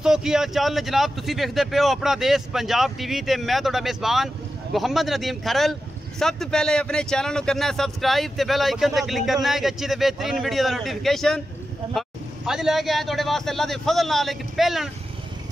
दोस्तों की चाल ने जनाब तुसी देखते पे हो अपना देश पंजाब टीवी ते मैं तुहाडा मेज़बान मुहम्मद नदीम खरल। सब तो पहले अपने चैनल को करना है सबसक्राइब ते बेल आइकन ते क्लिक करना है अच्छी ते बेहतरीन वीडियो का नोटिफिकेशन। अज लैके आए तुहाडे वास्ते अल्लाह दे फजल नाल एक पहलन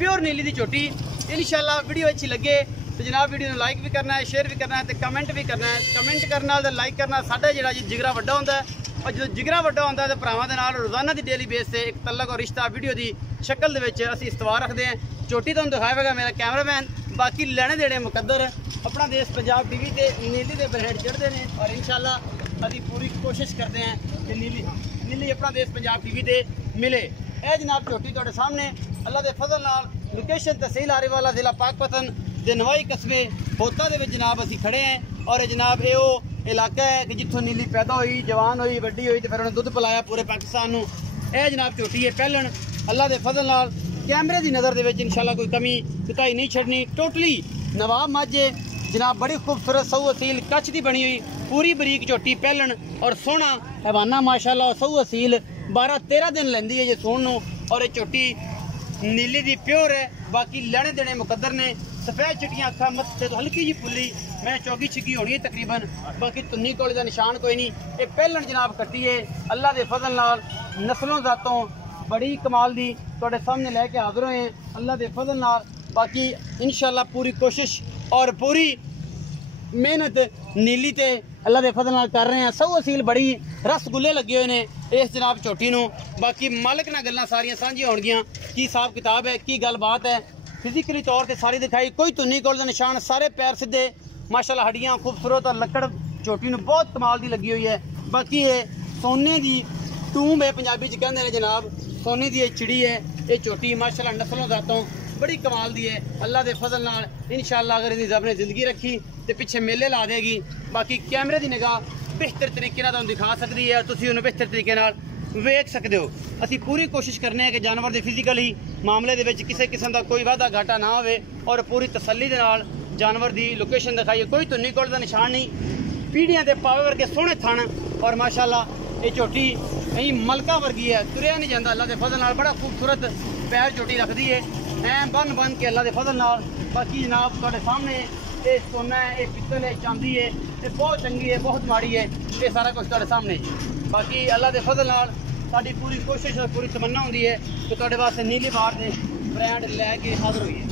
प्योर नीली दी झोटी। इंशाल्लाह वीडियो अच्छी लगे तो जनाब वीडियो को लाइक भी करना है, शेयर भी करना है ते कमेंट भी करना है। कमेंट करने नाल ते लाइक करना साडा जिहड़ा जिगरा वड्डा हुंदा है और जो जिगरा वड्डा होंदा है तो भरावां दे नाल रोजाना की डेली बेस से एक तलक और रिश्ता वीडियो की शक्ल दे विच असीं इस्तवार रखते हैं। झोटी तुहानूं दिखाएगा मेरा कैमरामैन, बाकी लेने देने मुकद्दर अपना देश पंजाब टीवी ते नीली दे बरहेड़ चढ़ते हैं और इंशाल्लाह असीं पूरी कोशिश करते हैं कि नीली अपना देश पंजाब टीवी ते मिले। यह जनाब झोटी तुहाडे सामने अल्लाह के फजल नाल लोकेशन तहसील आरीवाला जिला पाकपतन दे नवाई कस्बे होता दे विच जनाब असीं खड़े हैं और जनाब ये इलाका है कि जिथों नीली पैदा हुई, जवान हुई, वड्डी हुई तो फिर उन्हें दुध पिलाया पूरे पाकिस्तान नूं। यह जनाब झोटी है पहलन अल्लाह के फजल नाल कैमरे की नज़र दे इंशाल्लाह कोई कमी कुताही नहीं छड़नी। टोटली नवाब मझ जनाब बड़ी खूबसूरत सऊ असील कच्छ की बनी हुई पूरी बरीक झोटी पहलन और सोहना हैवाना माशाल्लाह। सऊ असील 12-13 दिन लेंदी है जे सोहन नूं और ये झोटी नीली दी प्योर है। बाकी लेने देने मुकद्दर ने सफेद चिट्टियां अखा मत्थे तो हल्की जी फुल्ली मैं चौगी छिकी होनी है तकरीबन। बाकी तुन्नी कोले का निशान कोई नहीं। ये पहलन जनाब कट्टी है अल्लाह के फजल नाल नस्लों जातों बड़ी कमाल दी तुहाडे सामने लैके हाजिर होए हैं अल्लाह के फजल नाल। बाकी इंशाल्लाह पूरी कोशिश और पूरी मेहनत नीली ते अल्लाह के फजल नाल कर रहे हैं। सऊ असील बड़ी रसगुल्ले लगे हुए ने इस जनाब झोटी नूं। बाकी मालिक नाल गल्लां सारियां सांझियां होणगियां की हिसाब किताब है की गलबात है। फिजिकली तौर पर सारी दिखाई कोई तुन्नी कोल दा निशान, सारे पैर सीधे माशाल्लाह, हड्डियां खूबसूरत और लकड़ झोटी नूं बहुत कमाल दी लगी हुई है। बाकी ये सोने की टूंब है पंजाबी च कहंदे ने जनाब, सोने की चिड़ी है ये झोटी माशाल्लाह नस्लों जातों बड़ी कमाल दी है। अल्लाह के फजल नाल इंशाल्लाह अगर इसकी रब ने जिंदगी रखी तो पिछे मेले ला देगी। बाकी कैमरे की निगाह बेहतर तरीके नाल तुहानूं दिखा सकती है और तुसीं उन्हें बेहतर तरीके नाल वेख सकते हो। असीं पूरी कोशिश करने हैं कि जानवर के फिजिकली मामले दे विच किसी किस्म का कोई वाधा घाटा ना होवे और पूरी तसल्ली दे नाल जानवर की लोकेशन दिखाइए। कोई तुन्नी कोल दा निशान नहीं, पीढ़ियां दे पावे वर्गे सोहने थण और माशाल्लाह ये झोटी यही मलका वर्गी है, तुरिया नहीं जाता अल्लाह के फजल नाल। बड़ा खूबसूरत पैर झोटी रखती है ऐ बन के अल्लाह के फजल नाल। बाकी जनाब तुहाडे सामने ये सोना है, ये पित्तल है, चांदी है, ये बहुत चंगी है, बहुत माड़ी है, ये सारा कुछ तुहाडे सामने। बाकी अल्लाह के फजल नाल साडी पूरी कोशिश और पूरी तमन्ना होंदी है कि तुहाडे वास्ते नीली बार दे ब्रांड लैके हाजिर होइए।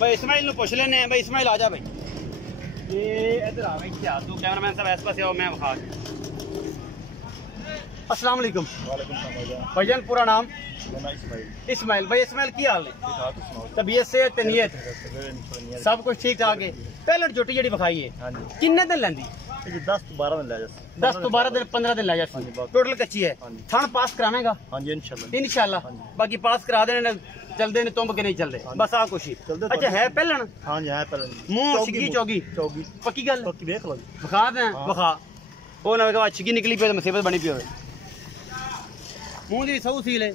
भाई इस्माइल नूं पुछ लेने हैं। भाई इस्माइल आ जा भाई, ये इधर आ भाई, क्या तू कैमरामैन साहब इस पास आओ, मैं विखा। अस्सलाम वालेकुम भाईजान, पूरा नाम? इस्माइल भाई। इस्माइल की हाल है? तबीयत से नीयत सब कुछ ठीक ठाक है। पहले झोटी जी विखाई है किन्ने दिन लैंदी? 10 तो 12 दिन लै जा। 10 तो 12 दिन 15 दिन लै जा। टोटल कच्ची है। थान पास करावेगा? हाँ जी इंशाल्लाह। बाकी पास करा देने चलते ने तुंब के नहीं चलते बस आ कुछ ही। अच्छा है पहलन? हाँ जी है पहलन। मुंह छिगी चौगी पक्की गल पक्की देख लो विखा दें विखा वो ना विखा छिगी निकली पे मुसीबत बनी पी हो। मुंह की सऊ सील है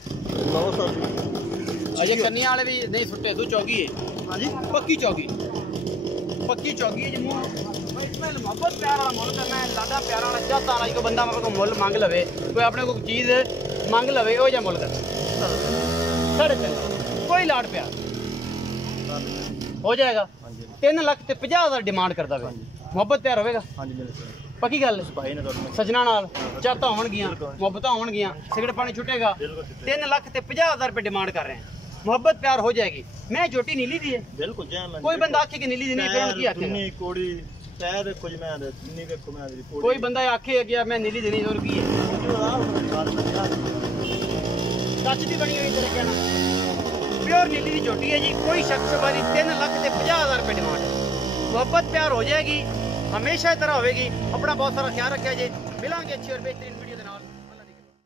अजे कन्या वाले भी नहीं सुट्टे तू चौगी है। हाँ जी पक्की चौगी है जी। मुंह इसमें मोहब्बत प्यार वाला मुल करना है, लाडा प्यार वाला चाहता वाला कोई बंदा मेरे को मुल मंग लवे, कोई अपने को चीज़ मंग लवे वो जा मुल कर साढ़े 3 कोई लाड प्यार हो जाएगा। 3,50,000 डिमांड करता वे, मुहब्बत प्यार होगा? पक्की गल सजना नाल चाहता होणगियां मुहब्बतां होणगियां सिगरेट पानी छुटेगा। 3,50,000 रुपये डिमांड कर रहे हैं, मुहब्बत प्यार हो जाएगी। मैं झोटी नीली दी है बिल्कुल। कोई बंदा आखे कि नीली दी नहीं, फिर की आखे कोई बंदा आखे गया मैं नीली दी नहीं और की सच दी बनी हुई तेरे कहना प्योर नीली दी झोटी है जी। कोई शख्स बारी 3,50,000 रुपये डिमांड है, मुहब्बत प्यार हो जाएगी, हमेशा तरह होगी। अपना बहुत सारा ख्याल रखा जी, मिलेंगे अच्छी और बेहतरीन।